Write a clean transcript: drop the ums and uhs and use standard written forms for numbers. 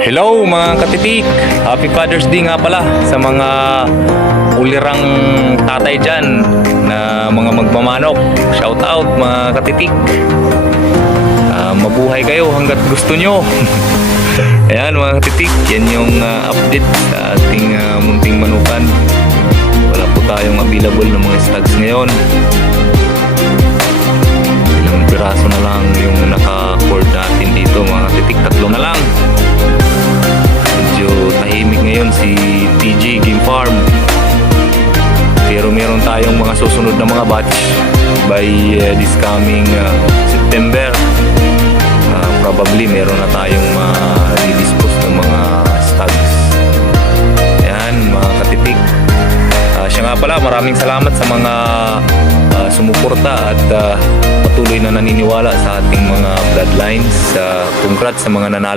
Hello mga katitik, Happy Father's Day nga pala sa mga ulirang tatay dyan na mga magmamanok. Shout out mga katitik. Mabuhay kayo hanggat gusto nyo. Ayan mga katitik, yan yung update sa ating munting manukan. Wala po tayong available ng mga stags ngayon. Ilang piraso na lang yung naka-cord natin dito mga katitik, 3 na lang. Medyo tahimik ngayon si TG Game Farm, pero meron tayong mga susunod na mga batch by this coming September. Probably meron na tayong di-dispose ng mga stags. Yan mga katitik. Siya nga pala, maraming salamat sa mga sumuporta at patuloy na naniniwala sa ating mga bloodlines. Congrats sa mga nanalo.